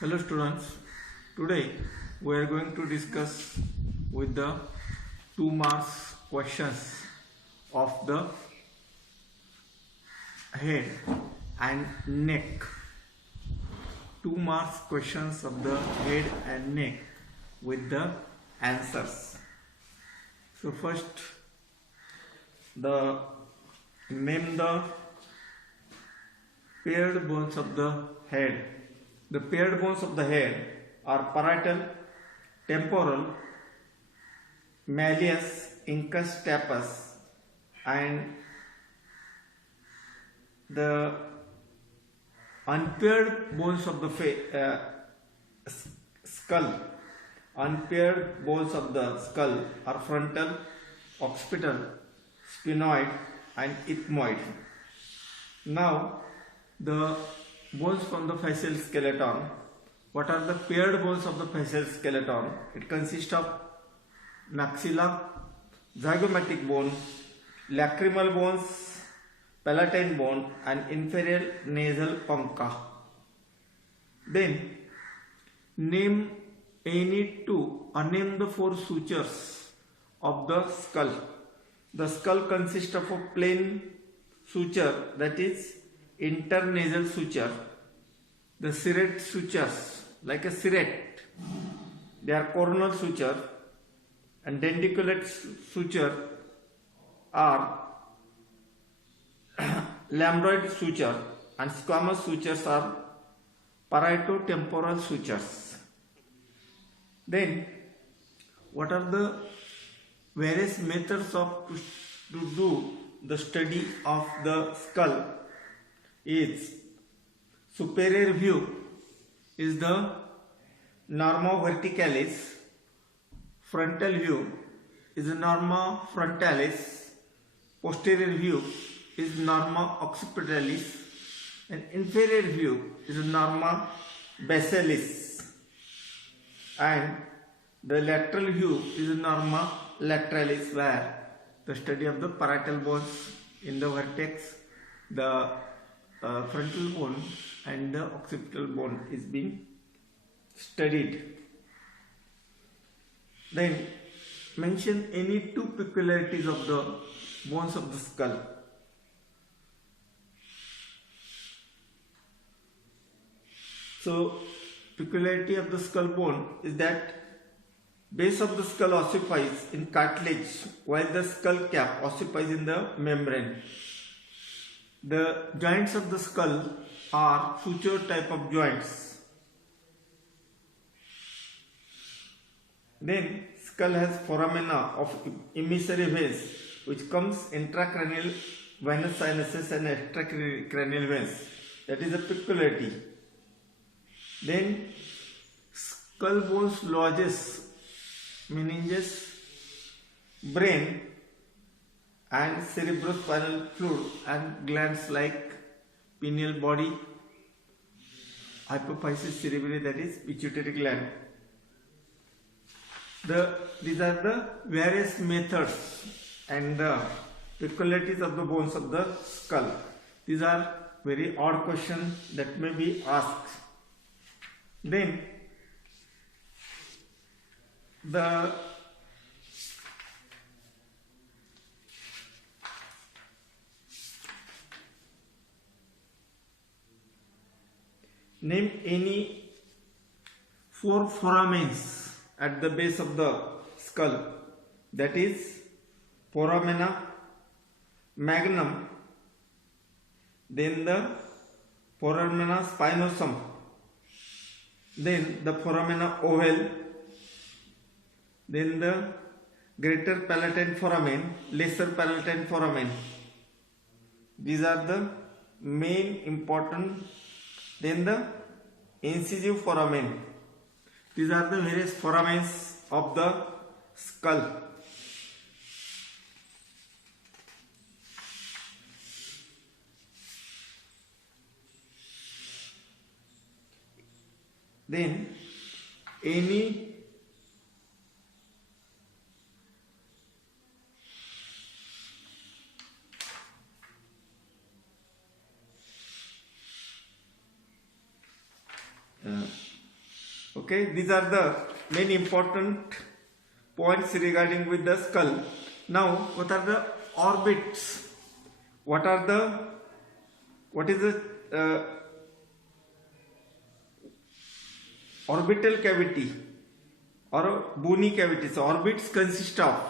Hello students, today we are going to discuss with the 2 marks questions of the head and neck. 2 marks questions of the head and neck with the answers. So first name the paired bones of the head. The paired bones of the head are parietal, temporal, malleus, incus, stapes, and the unpaired bones of the skull. Unpaired bones of the skull are frontal, occipital, sphenoid, and ethmoid. Now, the bones from the facial skeleton. What are the paired bones of the facial skeleton? It consists of maxilla, zygomatic bone, lacrimal bones, palatine bone, and inferior nasal puncta. Then name any two or name the 4 sutures of the skull. The skull consists of a plain suture, that is internasal suture. The serrate sutures, like a serrate, they are coronal suture, and denticulate suture are lambdoid suture, and squamous sutures are parieto-temporal sutures. Then, what are the various methods to do the study of the skull? Is superior view is the norma verticalis, frontal view is the norma frontalis, posterior view is norma occipitalis, and inferior view is the norma basalis, and the lateral view is the norma lateralis, where the study of the parietal bones in the vertex, the frontal bone and the occipital bone is being studied. Then mention any 2 peculiarities of the bones of the skull. So peculiarity of the skull bone is that base of the skull ossifies in cartilage while the skull cap ossifies in the membrane. The joints of the skull are suture type of joints. Then skull has foramina of emissary veins which comes intracranial venous sinuses and extracranial veins. That is a peculiarity. Then skull bones lodges meninges, brain, and cerebrospinal fluid and glands like pineal body, hypophysis cerebri, that is pituitary gland. These are the various methods and the peculiarities of the bones of the skull. These are very odd questions that may be asked. Then name any 4 foramens at the base of the skull, that is foramina magnum, then the foramina spinosum, then the foramina ovale, then the greater palatine foramen, lesser palatine foramen. These are the main important. Then the incisive foramen. These are the various foramens of the skull. Then any Okay, these are the main important points regarding with the skull. Now, what are the orbits? What is the orbital cavity or bony cavity? So orbits consist of,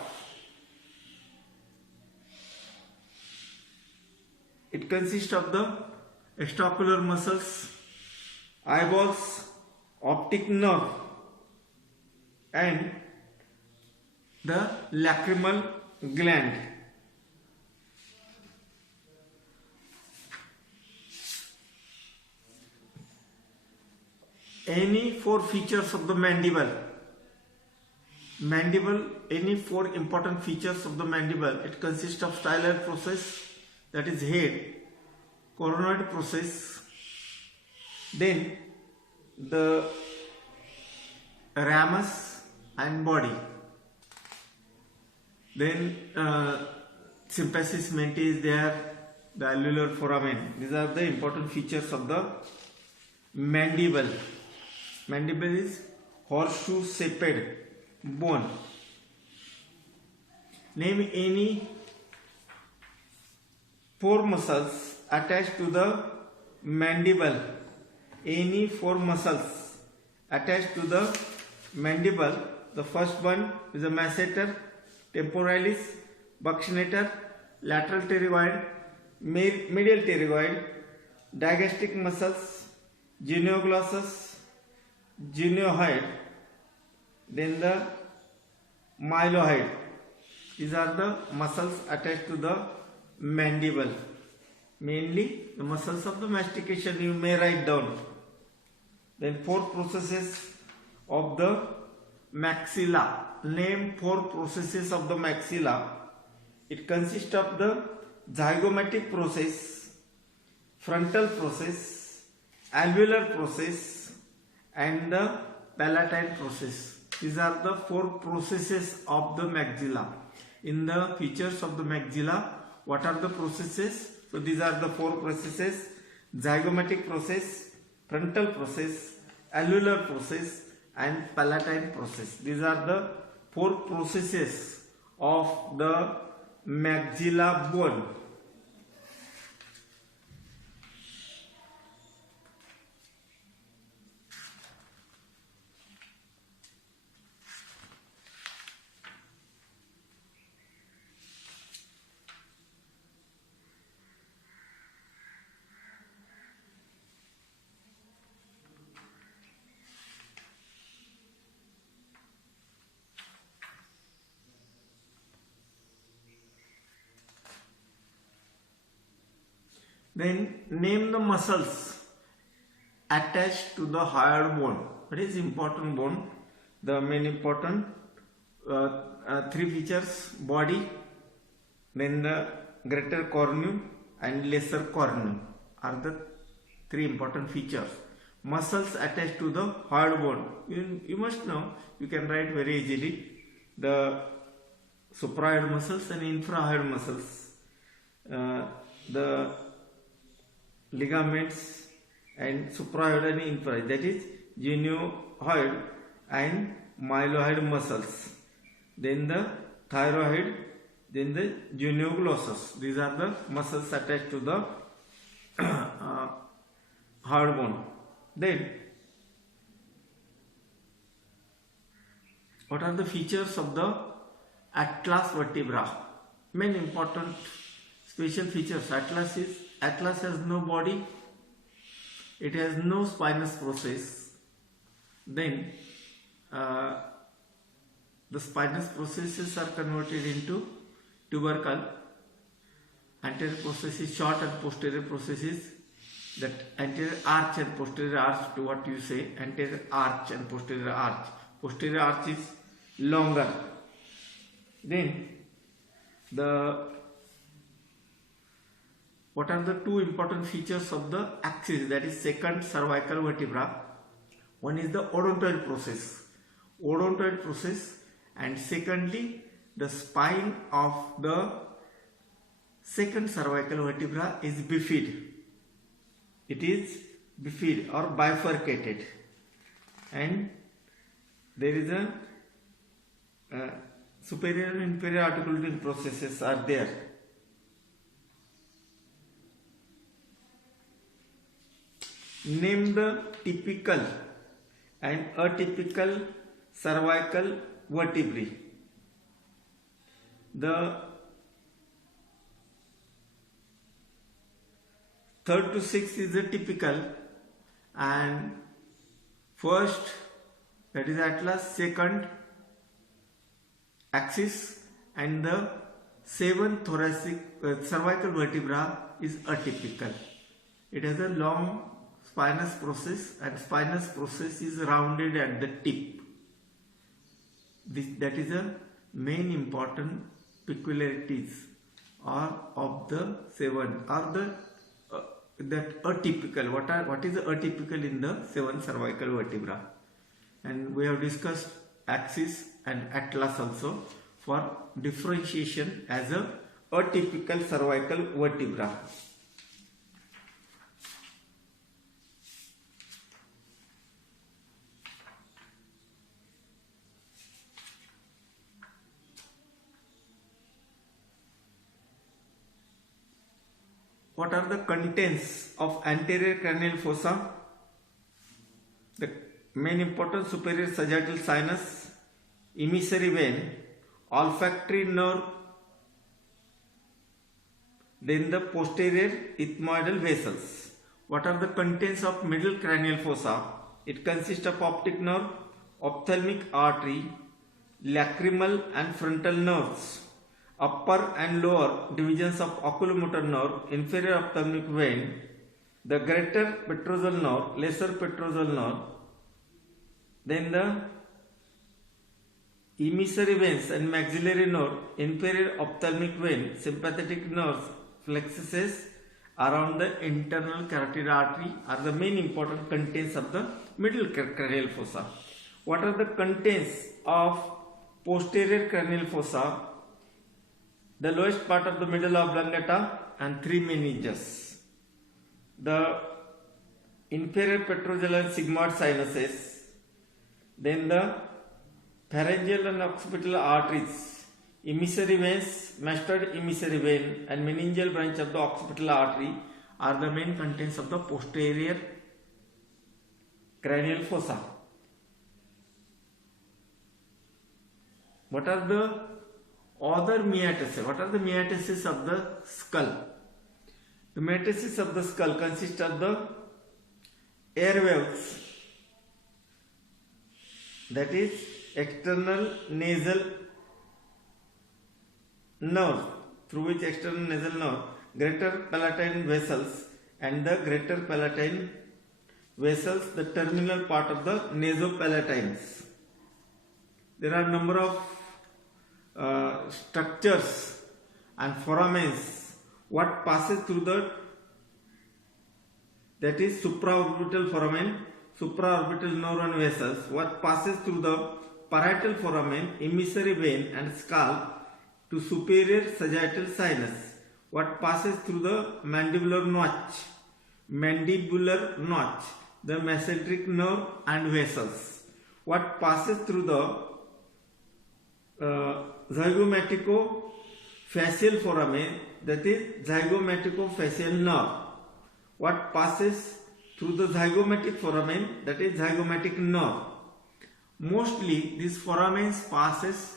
the extraocular muscles, eyeballs, optic nerve, and the lacrimal gland. Any four features of the mandible, any four important features of the mandible, it consists of styloid process, that is head, coronoid process, then the ramus and body, then symphysis mentis is there, the alveolar foramen. These are the important features of the mandible. Mandible is horseshoe shaped bone. Name any four muscles attached to the mandible. Any four muscles attached to the mandible. The first one is the masseter, temporalis, buccinator, lateral pterygoid, medial pterygoid, digastric muscles, genioglossus, genioid, then the mylohyoid. These are the muscles attached to the mandible. Mainly the muscles of the mastication you may write down. Then four processes of the maxilla. Name four processes of the maxilla. It consists of the zygomatic process, frontal process, alveolar process, and the palatine process. These are the four processes of the maxilla. In the features of the maxilla, what are the processes? So these are the four processes: zygomatic process, frontal process, alveolar process, and palatine process. These are the four processes of the maxilla bone. Then name the muscles attached to the hyoid bone. What is important bone? The main important three features: body, then the greater cornu and lesser cornu are the three important features. Muscles attached to the hyoid bone. You must know, you can write very easily, the suprahyoid muscles and infrahyoid muscles. The ligaments and suprahyoid and infrahyoid, that is genioid and mylohyoid muscles, then the thyroid, then the genioglossus. These are the muscles attached to the hyoid bone. Then what are the features of the atlas vertebra? Main important special features. Atlas has no body, it has no spinous process. Then the spinous processes are converted into tubercle. Anterior process is short and posterior process is that anterior arch and posterior arch, to what you say, anterior arch and posterior arch. Posterior arch is longer. Then what are the two important features of the axis, that is second cervical vertebra? One is the odontoid process, and secondly the spine of the second cervical vertebra is bifid. It is bifid or bifurcated. and there is a superior and inferior articulating processes are there. Name the typical and atypical cervical vertebrae. The third to sixth is the typical, and first, that is atlas, second axis, and the seventh thoracic cervical vertebra is atypical. It has a long spinous process, and spinous process is rounded at the tip. That is a main important peculiarities of the seven, or the that atypical. What is atypical in the seven cervical vertebra? And we have discussed axis and atlas also for differentiation as a atypical cervical vertebra. What are the contents of anterior cranial fossa? The main important: superior sagittal sinus, emissary vein, olfactory nerve, then the posterior ethmoidal vessels. What are the contents of middle cranial fossa? It consists of optic nerve, ophthalmic artery, lacrimal and frontal nerves, upper and lower divisions of oculomotor nerve, inferior ophthalmic vein, the greater petrosal nerve, lesser petrosal nerve, then the emissary veins and maxillary nerve, inferior ophthalmic vein, sympathetic nerves, plexuses around the internal carotid artery are the main important contents of the middle cranial fossa. What are the contents of posterior cranial fossa? The lowest part of the middle oblongata and three meninges. The inferior petrosal and sigmoid sinuses. Then the pharyngeal and occipital arteries, emissary veins, mastoid emissary vein and meningeal branch of the occipital artery are the main contents of the posterior cranial fossa. What are the other metastases? What are the metastases of the skull? The metastases of the skull consist of the airwaves, that is external nasal nerve, through which external nasal nerve, greater palatine vessels, and the greater palatine vessels, the terminal part of the nasopalatines. There are number of structures and foramens what passes through that is supraorbital foramen, supraorbital neuron vessels, what passes through the parietal foramen, emissary vein and scalp to superior sagittal sinus, what passes through the mandibular notch, the mesenteric nerve and vessels, what passes through the zygomatico-facial foramen, that is zygomatico-facial nerve, what passes through the zygomatic foramen, that is zygomatic nerve. Mostly these foramens passes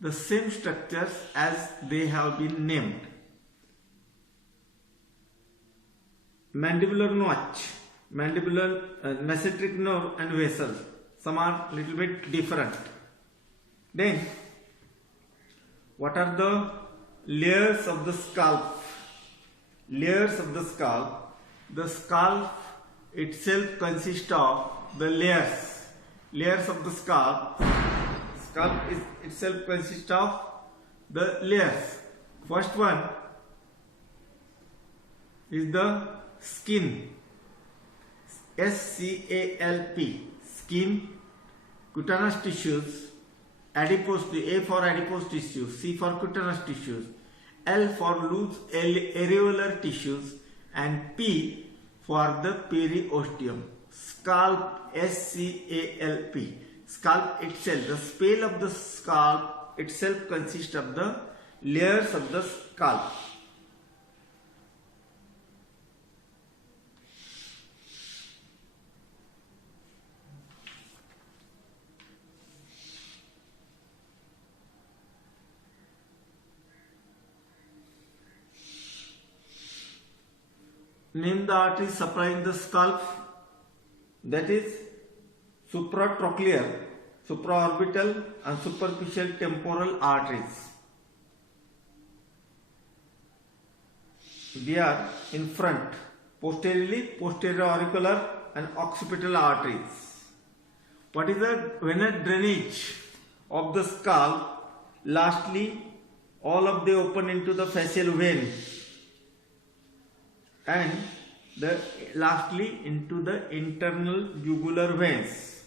the same structures as they have been named. Mandibular notch, mandibular mesenteric nerve and vessels, some are little bit different. Then what are the layers of the scalp? Layers of the scalp. The scalp itself consists of the layers of the scalp. Scalp itself consists of the layers. First one is the skin, SCALP, skin, cutaneous tissues, adipose, A for adipose tissues, C for cutaneous tissues, L for loose areolar tissues, and P for the periosteum. scalp, S-C-A-L-P. Scalp itself, the scale of the scalp itself consists of the layers of the scalp. Name the arteries supplying the scalp. That is supratrochlear, supraorbital and superficial temporal arteries. They are in front, posteriorly posterior auricular and occipital arteries. What is the venous drainage of the scalp? Lastly, all of they open into the facial vein, and lastly into the internal jugular veins.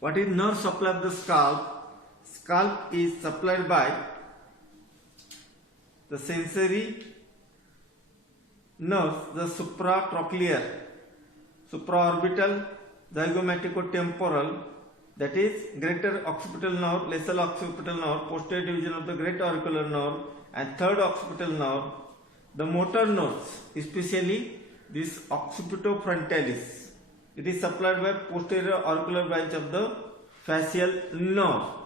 What is nerve supply of the scalp? Scalp is supplied by the sensory nerves, the supratrochlear, supraorbital, zygomaticotemporal, that is greater occipital nerve, lesser occipital nerve, posterior division of the great auricular nerve, and third occipital nerve. The motor nerves, especially this occipitofrontalis, it is supplied by posterior auricular branch of the facial nerve.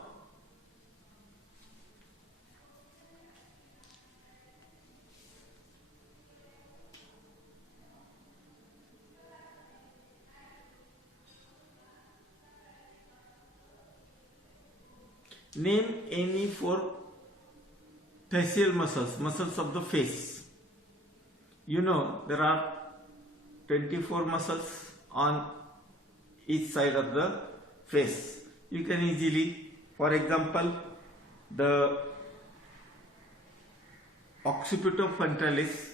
Name any four facial muscles, muscles of the face. You know there are 24 muscles on each side of the face. You can easily, for example, the occipitofrontalis,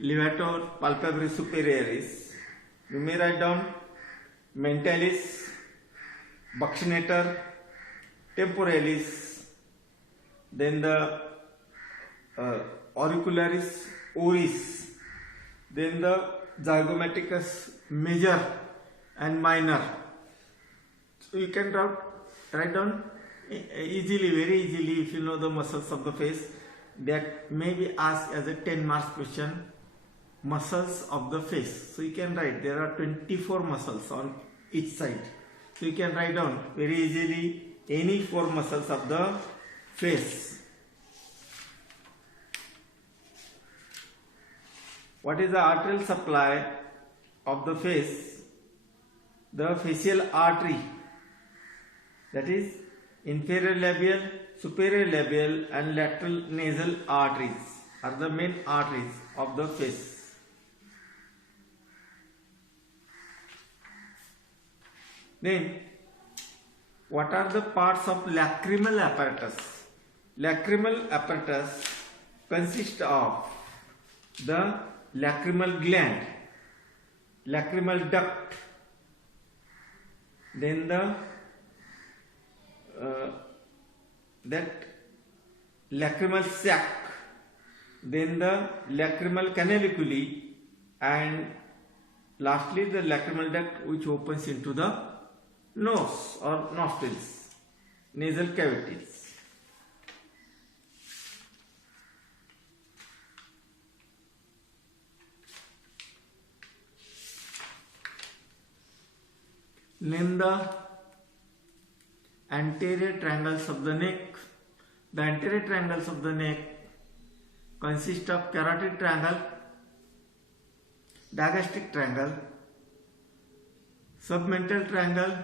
levator palpebris superioris. You may write down mentalis, buccinator, temporalis, then the auricularis oris, then the zygomaticus major and minor. So you can write down easily, very easily, if you know the muscles of the face. That may be asked as a 10 marks question, muscles of the face. So you can write, there are 24 muscles on each side. So you can write down very easily any four muscles of the face. What is the arterial supply of the face? The facial artery, that is inferior labial, superior labial and lateral nasal arteries are the main arteries of the face. Then what are the parts of lacrimal apparatus? Lacrimal apparatus consists of the lacrimal gland, lacrimal duct, then the that lacrimal sac, then the lacrimal canaliculi, and lastly the lacrimal duct which opens into the nose or nostrils, nasal cavities. Name the anterior triangles of the neck. The anterior triangles of the neck consist of carotid triangle, digastric triangle, submental triangle.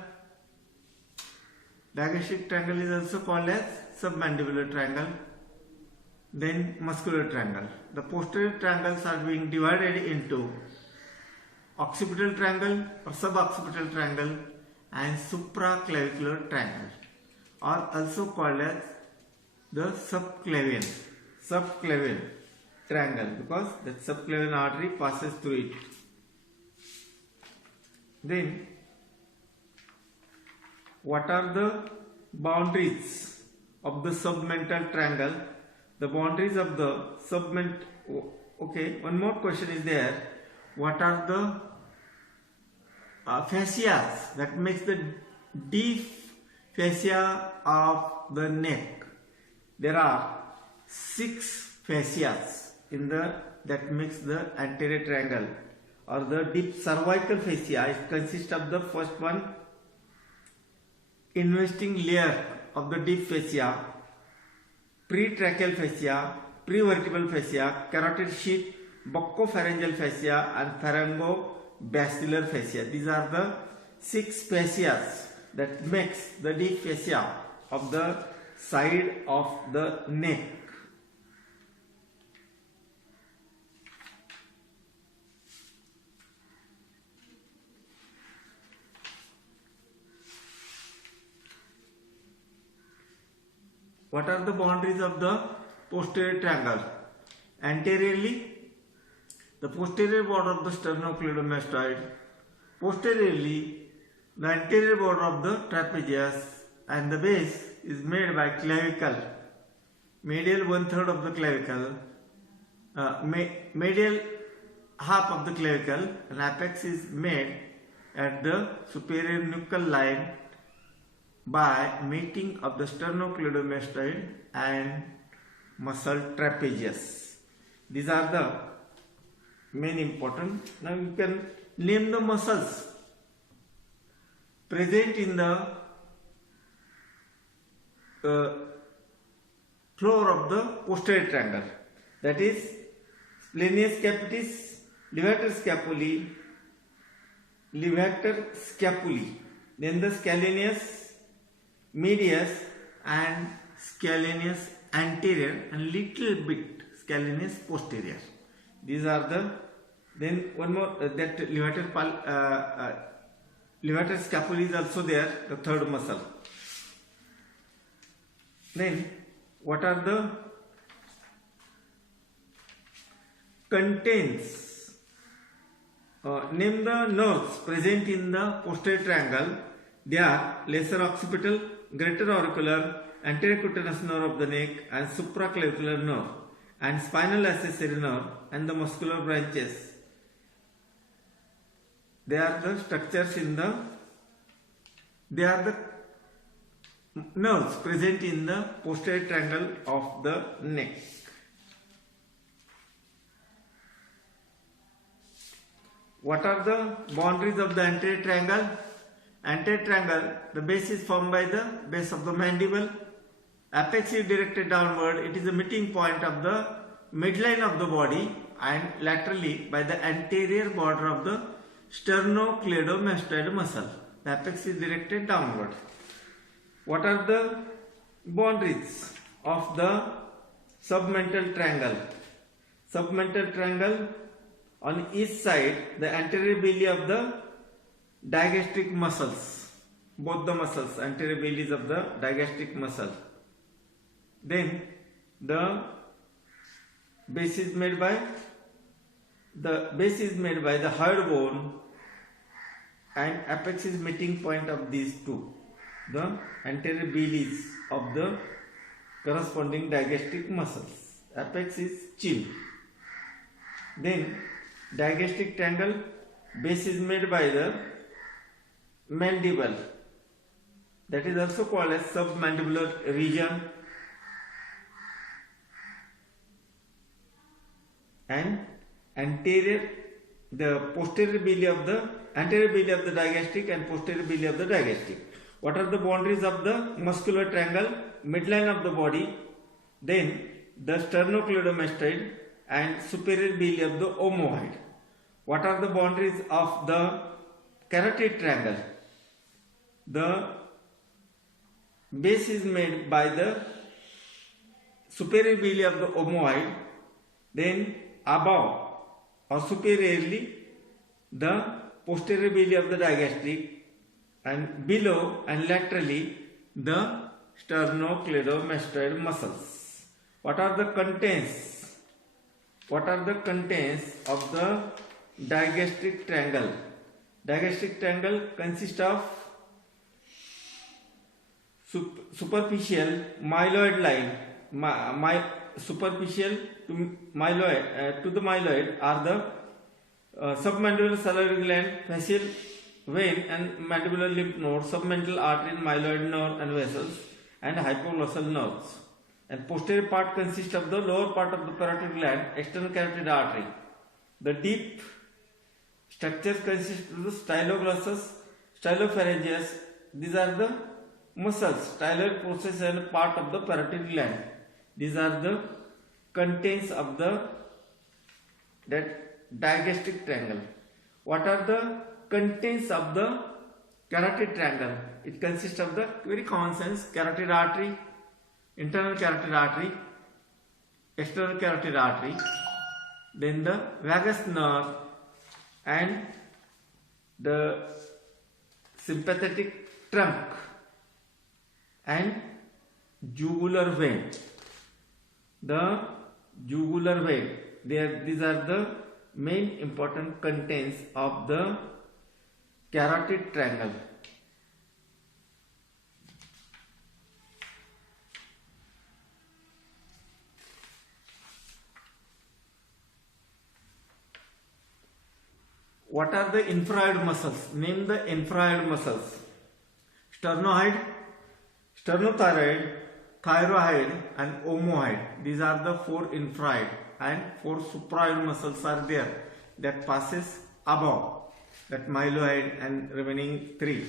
Digastric triangle is also called as submandibular triangle. Then muscular triangle. The posterior triangles are being divided into occipital triangle or suboccipital triangle and supraclavicular triangle, are also called as the subclavian triangle, because that subclavian artery passes through it. Then what are the boundaries of the submental triangle? The boundaries of the submental, okay, one more question is there. what are the fascias that makes the deep fascia of the neck? There are 6 fascias in the that makes the anterior triangle or the deep cervical fascia. It consists of the first one, investing layer of the deep fascia, pretracheal fascia, prevertebral fascia, carotid sheath, buccopharyngeal fascia, and pharyngobasilar fascia. These are the 6 fascias that makes the deep fascia of the side of the neck. What are the boundaries of the posterior triangle? Anteriorly, the posterior border of the sternocleidomastoid. Posteriorly, the anterior border of the trapezius, and the base is made by clavicle. Medial 1/3 of the clavicle, medial half of the clavicle, and apex is made at the superior nuchal line by meeting of the sternocleidomastoid and muscle trapezius. These are the main important. Now you can name the muscles present in the floor of the posterior triangle. That is splenius capitis, levator scapulae, then the scalenus medius and scalenus anterior, and little bit scalenus posterior. These are the, then one more, that levator scapula is also there, the third muscle. Then what are the contents? Name the nerves present in the posterior triangle. They are lesser occipital, greater auricular, anterior cutaneous nerve of the neck, and supraclavicular nerve, and spinal accessory nerve, and the muscular branches. They are the structures in the, they are the nerves present in the posterior triangle of the neck. What are the boundaries of the anterior triangle? Anterior triangle, the base is formed by the base of the mandible. Apex is directed downward. It is the meeting point of the midline of the body, and laterally by the anterior border of the sternocleidomastoid muscle. The apex is directed downward. What are the boundaries of the submental triangle? Submental triangle, on each side the anterior belly of the digastric muscles, both the muscles, anterior bellies of the digastric muscle. Then the base is made by the hyoid bone, and apex is meeting point of these two, the anterior bellies of the corresponding digastric muscles. Apex is chin. Then digastric triangle, base is made by the mandible, that is also called as submandibular region, and posterior belly of the digastric and posterior belly of the digastric. What are the boundaries of the muscular triangle? Midline of the body, then the sternocleidomastoid and superior belly of the omoid. What are the boundaries of the carotid triangle? The base is made by the superior belly of the omoid, then above or superiorly the posterior belly of the digastric, and below and laterally the sternocleidomastoid muscles. What are the contents? What are the contents of the digastric triangle? Digastric triangle consists of superficial myeloid line, superficial to myeloid, to the myeloid are the Submandibular salivary gland, facial vein and mandibular lymph node, submental artery, myeloid nerve and vessels, and hypoglossal nerves. And posterior part consists of the lower part of the parotid gland, external carotid artery. The deep structures consist of the styloglossus, stylopharyngeus. These are the muscles, styloid process and part of the parotid gland. These are the contents of the digastric triangle. What are the contents of the carotid triangle? It consists of the very common sense carotid artery, internal carotid artery, external carotid artery, then the vagus nerve and the sympathetic trunk and jugular vein. The jugular vein, these are the main important contents of the carotid triangle. What are the infrared muscles? Name the infrared muscles. Sternoid, sternothyroid, thyroid and omoid. These are the 4 infrared, and 4 supraoid muscles are there that passes above, that myeloid and remaining 3.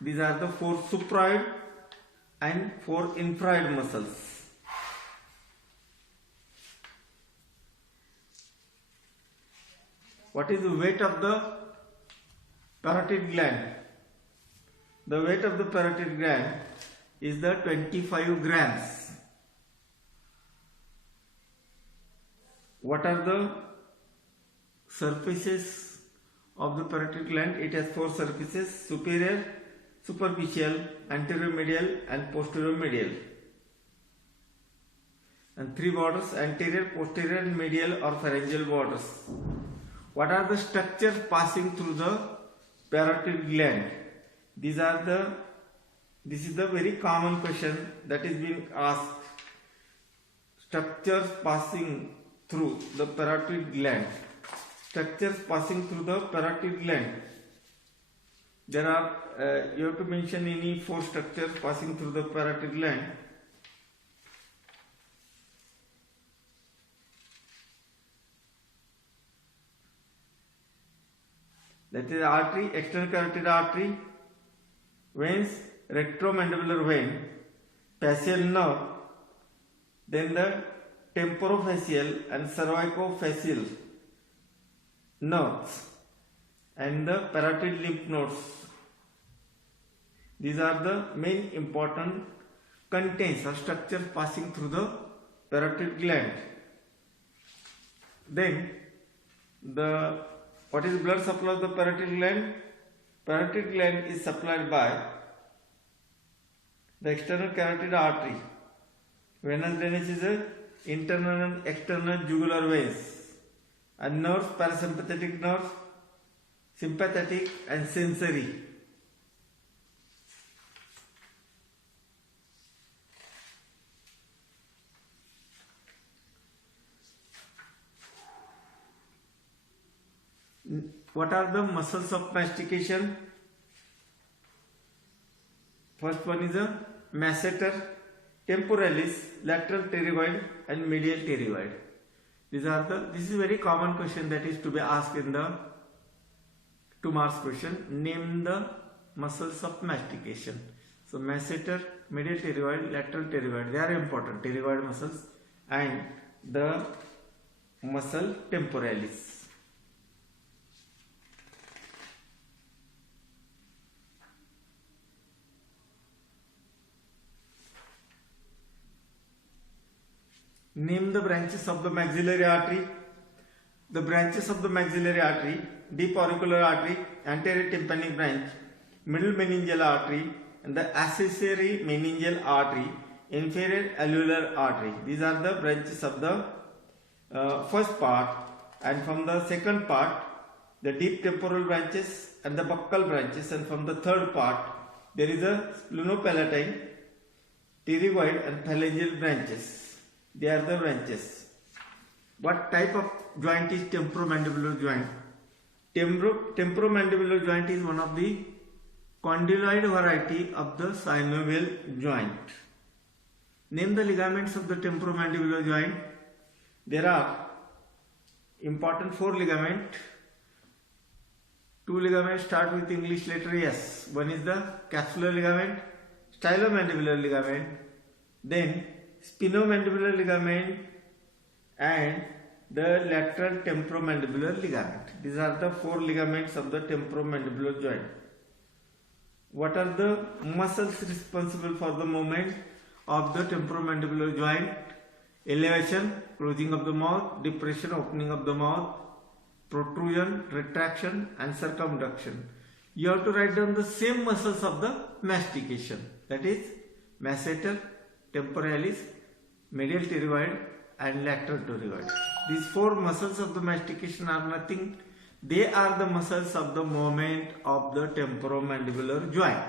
These are the 4 supraoid and 4 infrared muscles. What is the weight of the parotid gland? The weight of the parotid gland is the 25 grams. What are the surfaces of the parotid gland? It has 4 surfaces: superior, superficial, anterior medial and posterior medial. And 3 borders: anterior, posterior and medial or pharyngeal borders. What are the structures passing through the parotid gland? This is the very common question that is being asked. Structures passing through the parotid gland. Structures passing through the parotid gland. There are, you have to mention any 4 structures passing through the parotid gland. That is artery, external carotid artery, veins, retromandibular vein, facial nerve, then the temporofacial and cervicofacial nerves, and the parotid lymph nodes. These are the main important contents or structures passing through the parotid gland. Then what is blood supply of the parotid gland? Parotid gland is supplied by the external carotid artery. Venous drainage is a internal and external jugular veins, and nerves, parasympathetic nerves, sympathetic and sensory. What are the muscles of mastication? First one is a masseter, temporalis, lateral pterygoid and medial pterygoid. This is a very common question that is to be asked in the 2 marks question. Name the muscles of mastication. So masseter, medial pterygoid, lateral pterygoid, they are important, pterygoid muscles, and the muscle temporalis. Name the branches of the maxillary artery. The branches of the maxillary artery: deep auricular artery, anterior tympanic branch, middle meningeal artery, and the accessory meningeal artery, inferior alveolar artery. These are the branches of the first part, and from the second part, the deep temporal branches and the buccal branches, and from the third part, there is a splenopalatine, pterygoid and phalangeal branches. They are the branches. What type of joint is temporomandibular joint? Temporomandibular joint is one of the condyloid variety of the synovial joint. Name the ligaments of the temporomandibular joint. There are important 4 ligaments. 2 ligaments start with English letter S. One is the capsular ligament, stylomandibular ligament, then spinomandibular ligament, and the lateral temporomandibular ligament. These are the 4 ligaments of the temporomandibular joint. What are the muscles responsible for the movement of the temporomandibular joint? Elevation, closing of the mouth, depression, opening of the mouth, protrusion, retraction, and circumduction. You have to write down the same muscles of the mastication, that is masseter, temporalis, medial pterygoid, and lateral pterygoid. These 4 muscles of the mastication are nothing. They are the muscles of the movement of the temporomandibular joint.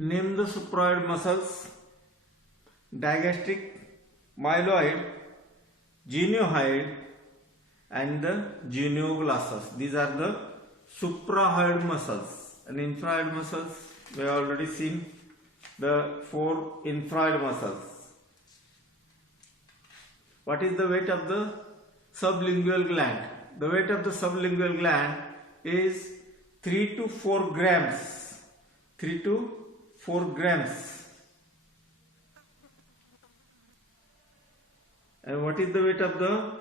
Name the supraoid muscles: digastric, myloid, genioid, and the genioglossus. These are the supraoid muscles. And infraoid muscles, we have already seen the 4 infraoid muscles. What is the weight of the sublingual gland? The weight of the sublingual gland is 3 to 4 grams. 3 to 4 grams. And what is the weight of the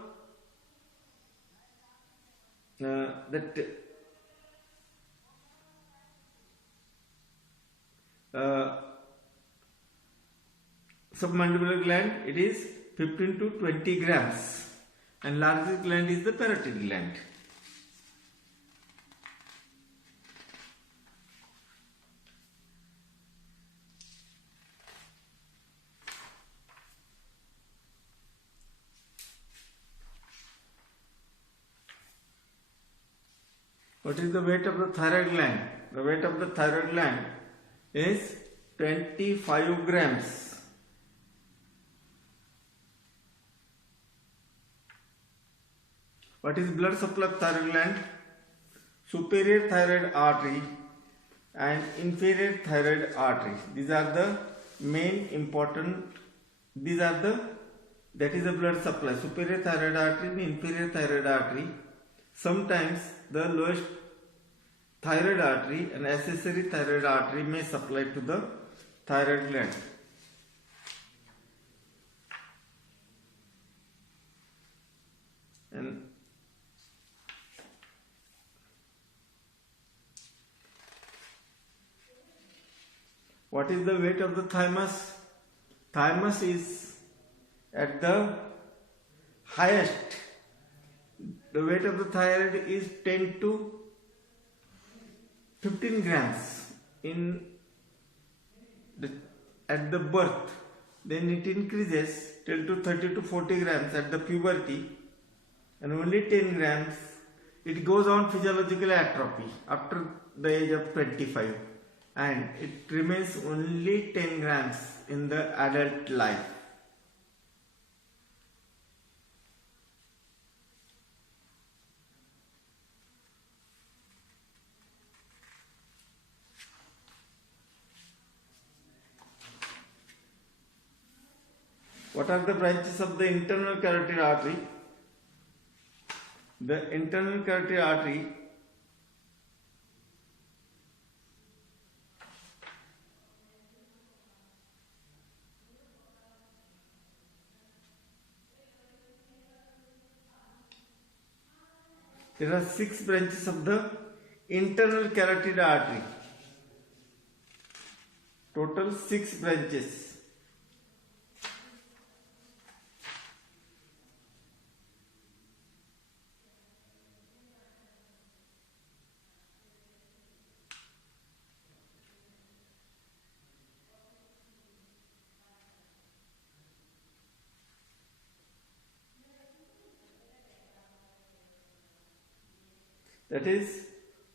submandibular gland? It is 15 to 20 grams. And largest gland is the parotid gland. What is the weight of the thyroid gland? The weight of the thyroid gland is 25 grams. What is blood supply of thyroid gland? Superior thyroid artery and inferior thyroid artery. These are the main important. That is the blood supply. Superior thyroid artery and inferior thyroid artery. Sometimes the lowest thyroid artery and accessory thyroid artery may supply to the thyroid gland. And what is the weight of the thymus? Thymus is at the highest. The weight of the thyroid is 10 to 15 grams at the birth. Then it increases 10 to 30 to 40 grams at the puberty, and only 10 grams. It goes on physiological atrophy after the age of 25, and it remains only 10 grams in the adult life. What are the branches of the internal carotid artery? The internal carotid artery there are 6 branches of the internal carotid artery. Total 6 branches. that is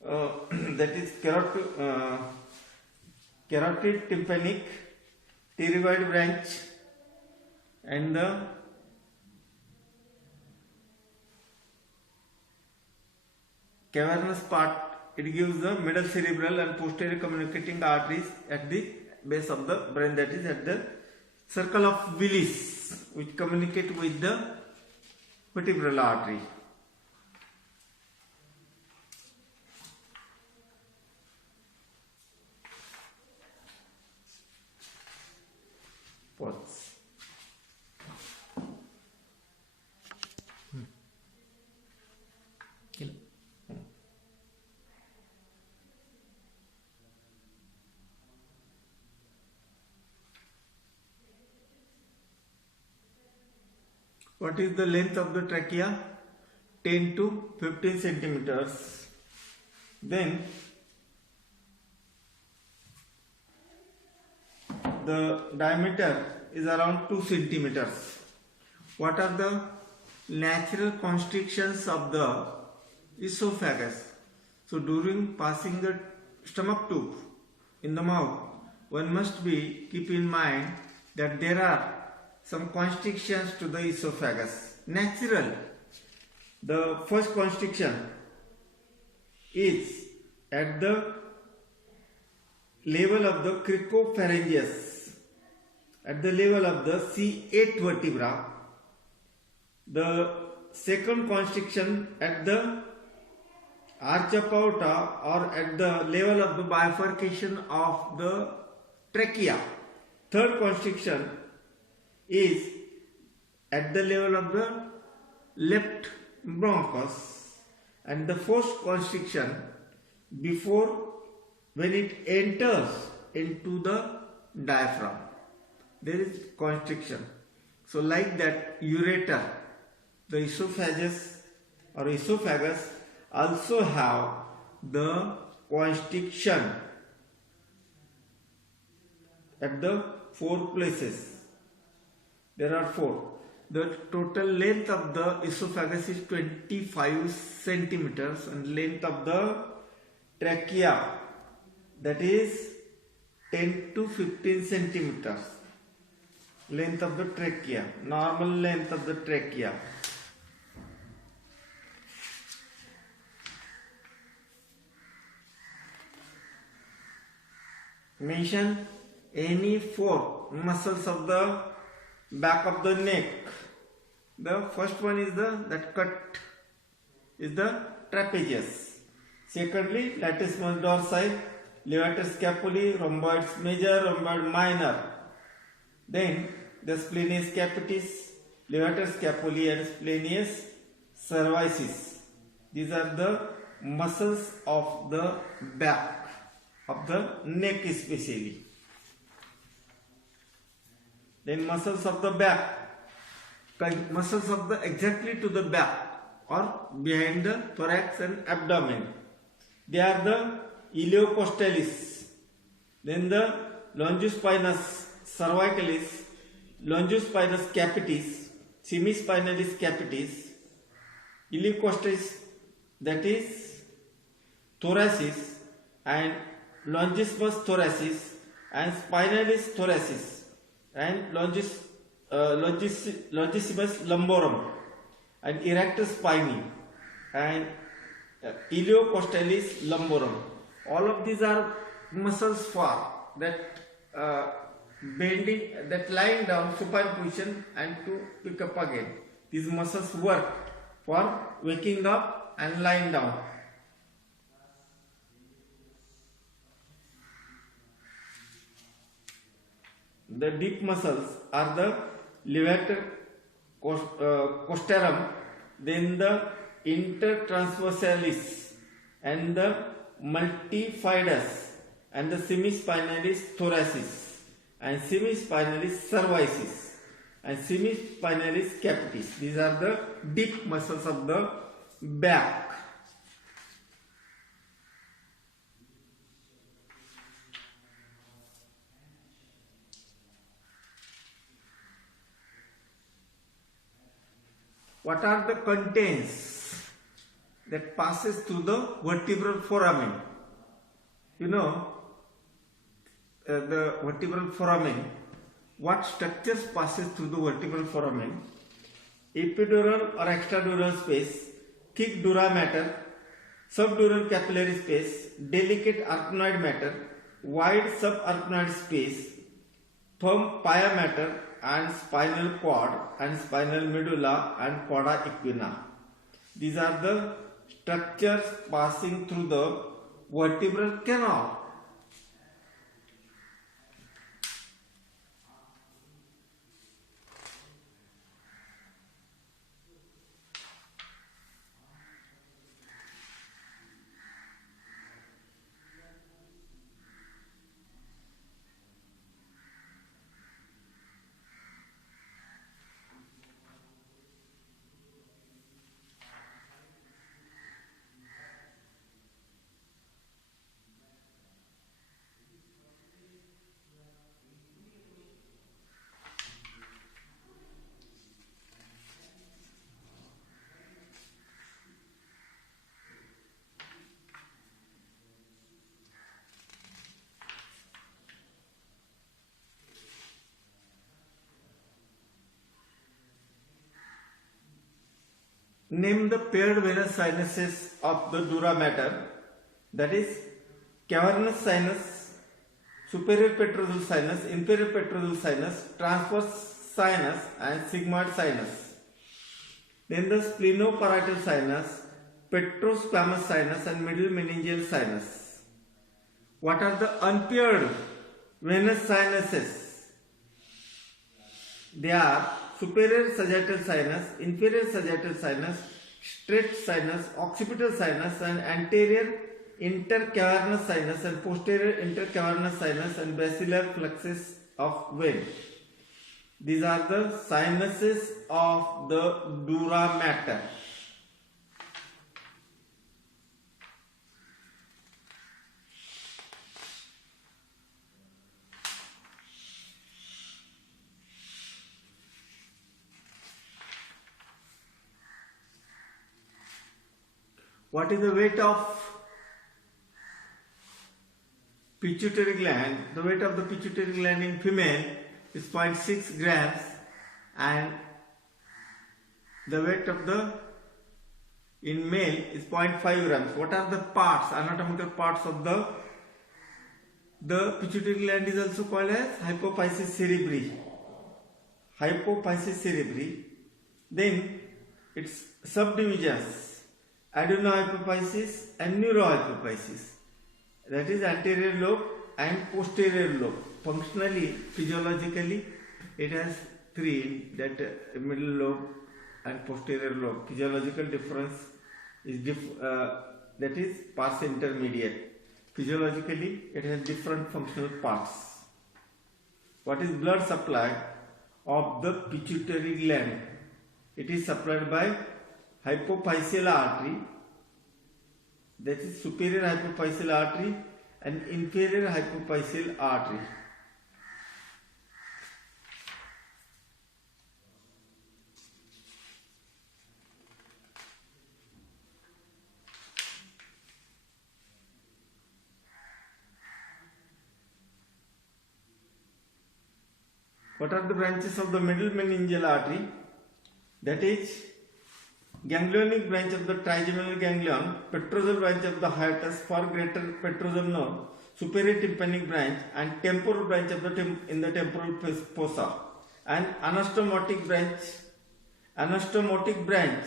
that is carotid tympanic, pterygoid branch, and the cavernous part. It gives the middle cerebral and posterior communicating arteries at the base of the brain, that is at the circle of Willis, which communicate with the vertebral artery. Pause. What is the length of the trachea? 10 to 15 centimeters. Then the diameter is around 2 centimeters. What are the natural constrictions of the esophagus? So during passing the stomach tube in the mouth, one must keep in mind that there are some constrictions to the esophagus. Natural. The first constriction is at the level of the cricopharyngeus, at the level of the C8 vertebra. The second constriction at the arch aorta, or at the level of the bifurcation of the trachea. Third constriction is at the level of the left bronchus, and the fourth constriction before, when it enters into the diaphragm, there is constriction. So like that, ureter, the esophagus also have the constriction at the 4 places. There are 4. The total length of the esophagus is 25 centimeters, and length of the trachea, that is 10 to 15 centimeters. Length of the trachea, normal length of the trachea. Mention any 4 muscles of the back of the neck. The first one is that cut is the trapezius. Secondly, latissimus dorsi, levator scapulae, rhomboids major, rhomboid minor. Then the splenius capitis, levator scapulae, and splenius cervicis. These are the muscles of the back of the neck especially. Then muscles of the back, muscles of the exactly to the back or behind the thorax and abdomen. They are the iliocostalis. Then the longispinous cervicalis, longispinous capitis, semispinalis capitis, iliocostalis, that is thoracis, and longissimus thoracis, and spinalis thoracis, and longissimus lumborum, and erector spinae, and iliocostalis lumborum. All of these are muscles for that bending, that lying down, supine position, and to pick up again. These muscles work for waking up and lying down. The deep muscles are the levator costarum, then the intertransversalis, and the multifidus, and the semispinalis thoracis, and semispinalis cervicis, and semispinalis capitis. These are the deep muscles of the back. What are the contents? that passes through the vertebral foramen. You know, the vertebral foramen, what structures passes through the vertebral foramen? Epidural or extradural space, thick dura mater, subdural capillary space, delicate arachnoid matter, wide subarachnoid space, firm pia mater, and spinal cord and spinal medulla and cauda equina. These are the structures passing through the vertebral canal. Name the paired venous sinuses of the dura mater, that is cavernous sinus, superior petrosal sinus, inferior petrosal sinus, transverse sinus and sigmoid sinus. Then the splenoparietal sinus, petrosquamous sinus and middle meningeal sinus. What are the unpaired venous sinuses? They are superior sagittal sinus, inferior sagittal sinus, straight sinus, occipital sinus and anterior intercavernous sinus and posterior intercavernous sinus and basilar plexus of vein. These are the sinuses of the dura mater. What is the weight of pituitary gland? The weight of the pituitary gland in female is 0.6 grams and the weight of the in male is 0.5 grams. What are the parts, anatomical parts of the pituitary gland is also called as hypophysis cerebri. Hypophysis cerebri. Then its subdivisions: adenohypophysis and neurohypophysis, that is anterior lobe and posterior lobe. Functionally, physiologically, it has three, that middle lobe and posterior lobe. Physiological difference is that is pars intermediate. Physiologically, it has different functional parts. What is blood supply of the pituitary gland? It is supplied by hypophyseal artery, that is superior hypophyseal artery and inferior hypophyseal artery. What are the branches of the middle meningeal artery? That is ganglionic branch of the trigeminal ganglion, petrosal branch of the hiatus for greater petrosal nerve, superior tympanic branch and temporal branch of the in the temporal fossa, and anastomotic branch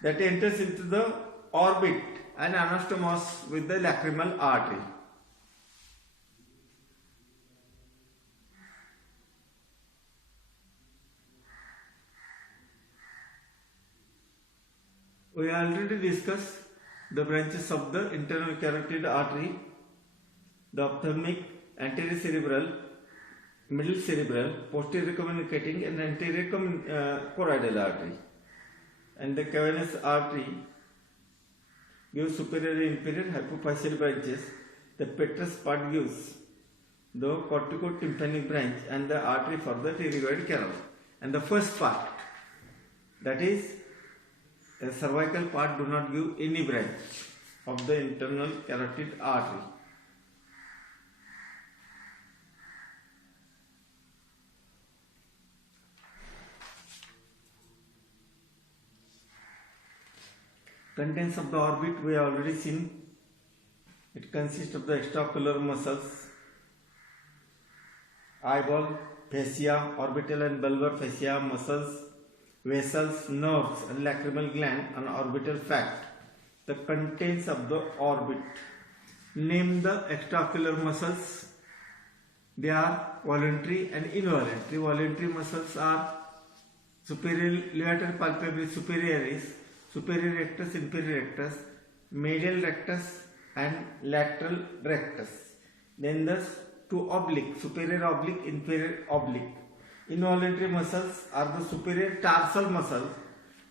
that enters into the orbit and anastomos with the lacrimal artery. We already discussed the branches of the internal carotid artery, the ophthalmic, anterior cerebral, middle cerebral, posterior communicating and anterior choroidal artery. And the cavernous artery gives superior and inferior hypophyseal branches. The petrous part gives the corticotympanic branch and the artery for the pterygoid canal. And the first part, that is cervical part do not give any branch of the internal carotid artery. Contents of the orbit we have already seen. It consists of the extraocular muscles, eyeball, fascia, orbital and bulbar fascia, muscles, vessels, nerves and lacrimal gland and orbital fact. The contents of the orbit. Name the extraocular muscles. They are voluntary and involuntary. Voluntary muscles are superior levator palpebrae superioris, superior rectus, inferior rectus, medial rectus and lateral rectus. Then the two oblique, superior oblique, inferior oblique. Involuntary muscles are the superior tarsal muscle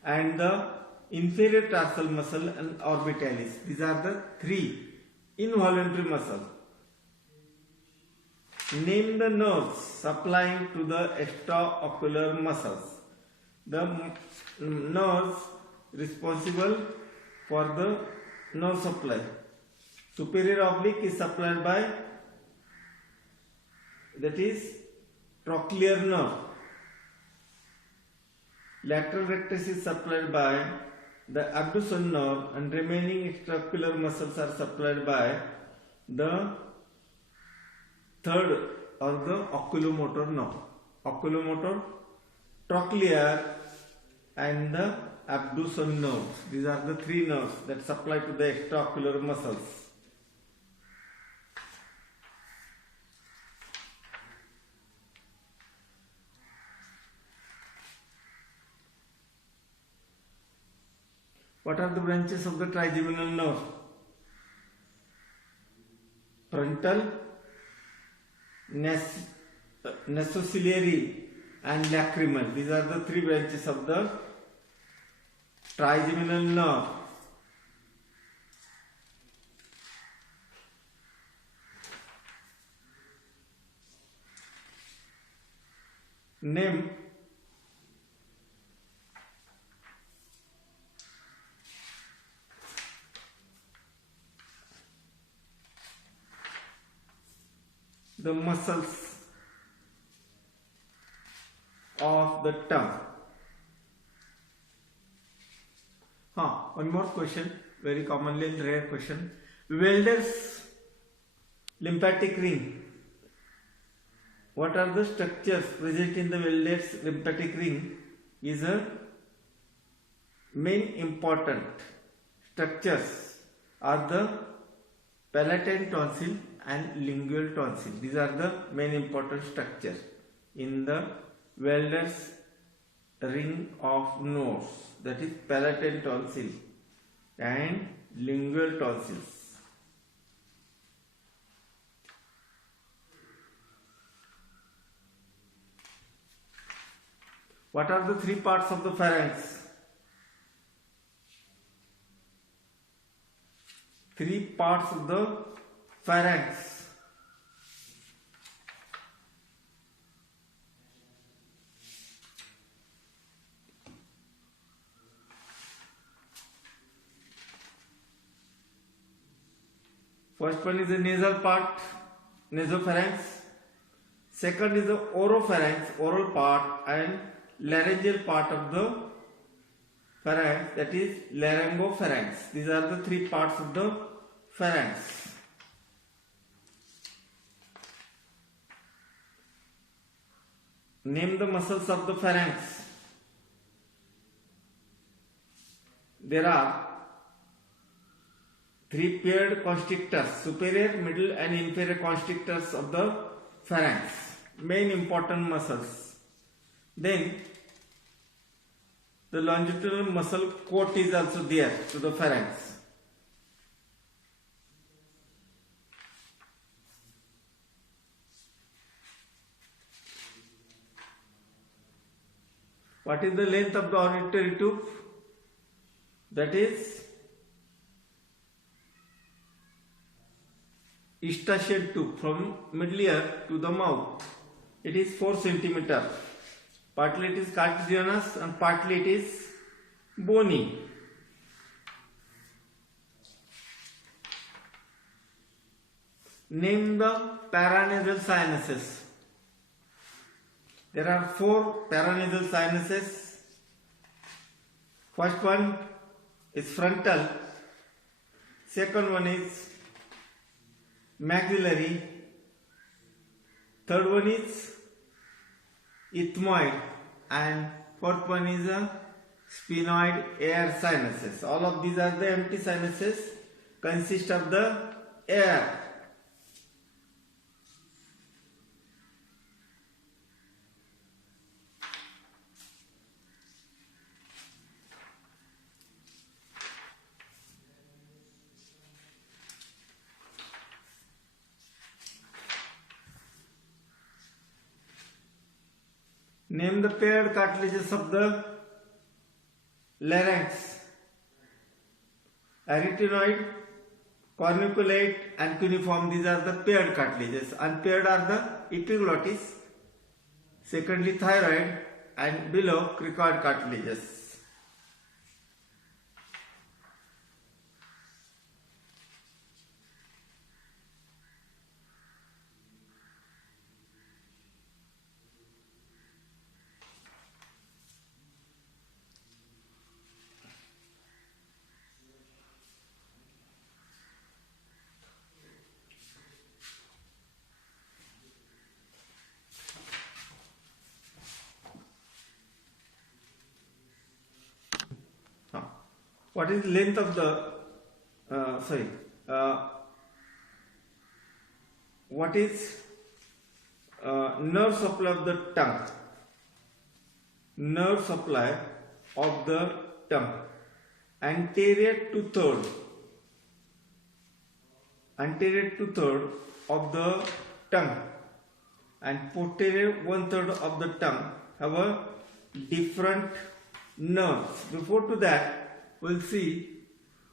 and the inferior tarsal muscle and orbitalis. These are the three involuntary muscles. Name the nerves supplying to the extraocular muscles. The nerves responsible for the nerve supply. Superior oblique is supplied by, that is, trochlear nerve. Lateral rectus is supplied by the abducens nerve and remaining extraocular muscles are supplied by the third or the oculomotor nerve. Oculomotor, trochlear and the abducens nerves. These are the three nerves that supply to the extraocular muscles. What are the branches of the trigeminal nerve? Frontal, nasociliary and lacrimal. These are the three branches of the trigeminal nerve. Name the muscles of the tongue. One more question, very commonly rare question. Welder's lymphatic ring. What are the structures present in the Welder's lymphatic ring? Is a main important structures are the palatine tonsil and lingual tonsil. These are the main important structures in the Welder's ring of nose, that is palatine tonsil and lingual tonsils. What are the three parts of the pharynx? Three parts of the pharynx. First one is the nasal part, nasopharynx. Second is the oropharynx, oral part, and laryngeal part of the pharynx, that is laryngopharynx. These are the three parts of the pharynx. Name the muscles of the pharynx. There are three paired constrictors, superior, middle and inferior constrictors of the pharynx, main important muscles. Then the longitudinal muscle coat is also there to the pharynx. What is the length of the auditory tube? That is Eustachian tube from middle ear to the mouth. It is 4 cm. Partly it is cartilaginous and partly it is bony. Name the paranasal sinuses. There are 4 paranasal sinuses. First one is frontal, second one is maxillary, third one is ethmoid, and fourth one is a sphenoid air sinuses. All of these are the empty sinuses, consist of the air. Name the paired cartilages of the larynx. Arytenoid, corniculate and cuneiform, these are the paired cartilages. Unpaired are the epiglottis, secondly thyroid, and below cricoid cartilages. What is length of the what is nerve supply of the tongue? Nerve supply of the tongue. Anterior to third of the tongue and posterior 1/3 of the tongue have a different nerves. Before to that, we'll see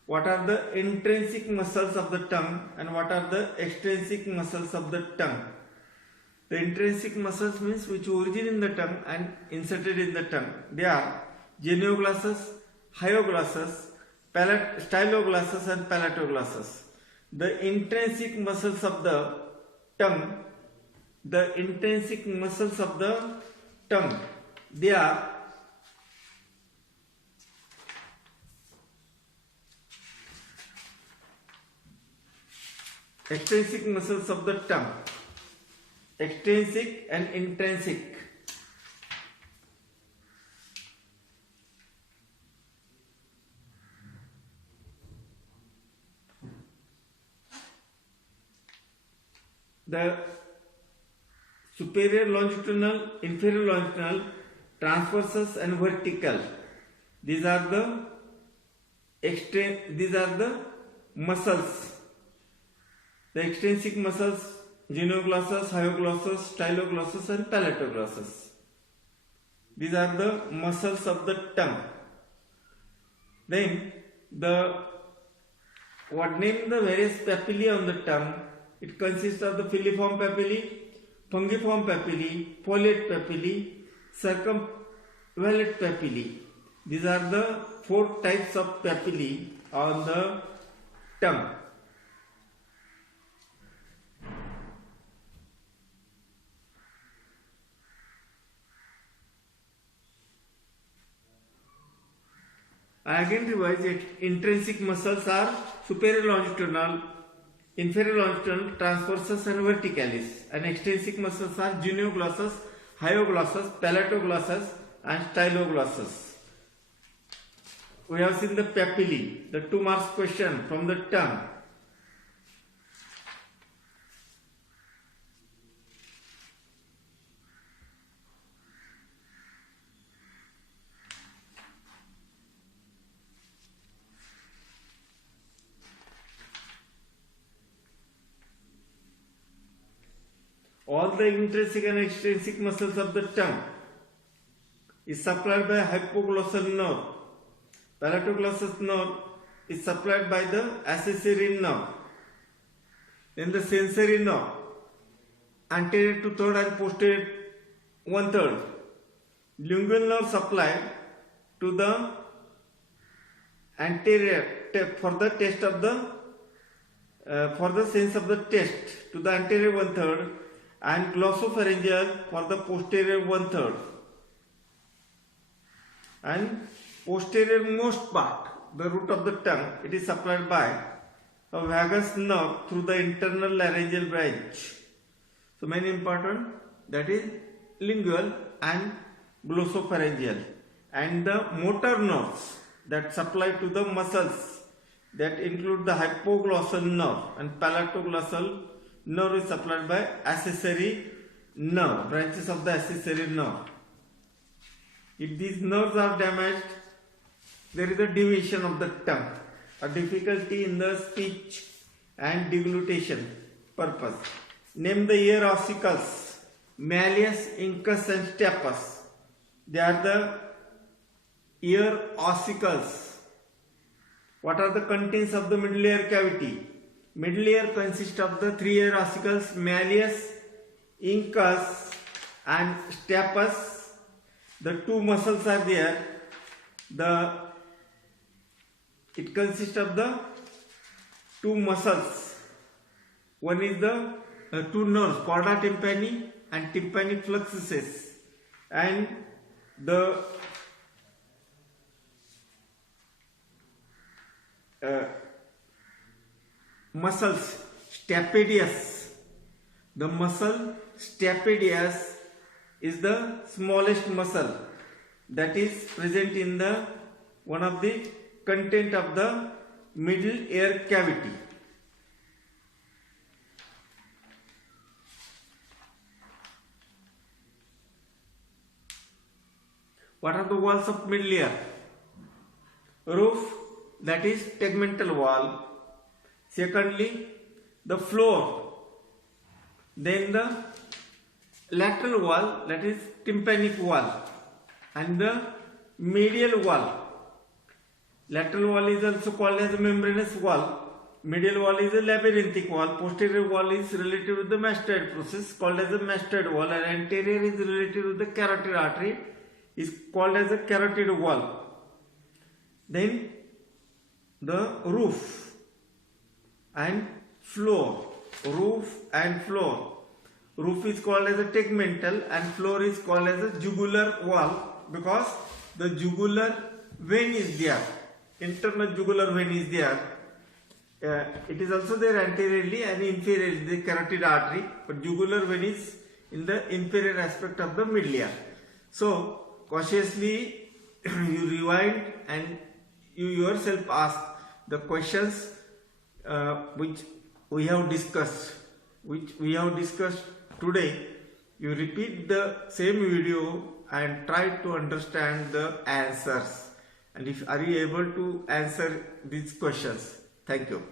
what are the intrinsic muscles of the tongue and what are the extrinsic muscles of the tongue. The intrinsic muscles means which origin in the tongue and inserted in the tongue. They are genioglossus, hyoglossus, styloglossus and palatoglossus. The intrinsic muscles of the tongue, they are extrinsic muscles of the tongue, extrinsic and intrinsic. The superior longitudinal, inferior longitudinal, transversus and vertical. These are the muscles. The extrinsic muscles, genioglossus, hyoglossus, styloglossus and palatoglossus. These are the muscles of the tongue. Then name the various papillae on the tongue. It consists of the filiform papillae, fungiform papillae, foliate papillae, circumvallate papillae. These are the 4 types of papillae on the tongue. I again revise it. Intrinsic muscles are superior longitudinal, inferior longitudinal, transversus and verticalis, and extrinsic muscles are genioglossus, hyoglossus, palatoglossus and styloglossus. We have seen the papillae, the 2 marks question from the tongue. All the intrinsic and extrinsic muscles of the tongue is supplied by hypoglossal nerve. Palatoglossus nerve is supplied by the accessory nerve. Then the sensory nerve, anterior to third and posterior 1/3. Lingual nerve supplied to the anterior for the taste of the for the sense of the taste to the anterior one third, and glossopharyngeal for the posterior one third. And posterior most part, the root of the tongue, it is supplied by a vagus nerve through the internal laryngeal branch. So main important, that is lingual and glossopharyngeal, and the motor nerves that supply to the muscles, that include the hypoglossal nerve and palatoglossal nerve is supplied by accessory nerve, branches of the accessory nerve. If these nerves are damaged, there is a deviation of the tongue, a difficulty in the speech and deglutition purpose. Name the ear ossicles, malleus, incus and stapes. They are the ear ossicles. What are the contents of the middle ear cavity? Middle ear consists of the three ear ossicles, malleus, incus and stapes. The two muscles are there. It consists of the two muscles. One is the two nerves, chorda tympani and tympanic fluxus, and the muscles stapedius. The muscle stapedius is the smallest muscle that is present in the one of the content of the middle ear cavity. What are the walls of middle ear? Roof, that is tegmental wall. Secondly, the floor. Then the lateral wall, that is tympanic wall, and the medial wall. Lateral wall is also called as a membranous wall. Medial wall is a labyrinthic wall. Posterior wall is related with the mastoid process, called as a mastoid wall, and anterior is related with the carotid artery, is called as a carotid wall. Then the roof and floor. Roof and floor. Roof is called as a tegmental and floor is called as a jugular wall, because the jugular vein is there. Internal jugular vein is there. It is also there anteriorly and inferiorly, the carotid artery, but jugular vein is in the inferior aspect of the middle ear. So cautiously you rewind and you yourself ask the questions which we have discussed today. You repeat the same video and try to understand the answers, and if are you able to answer these questions. Thank you.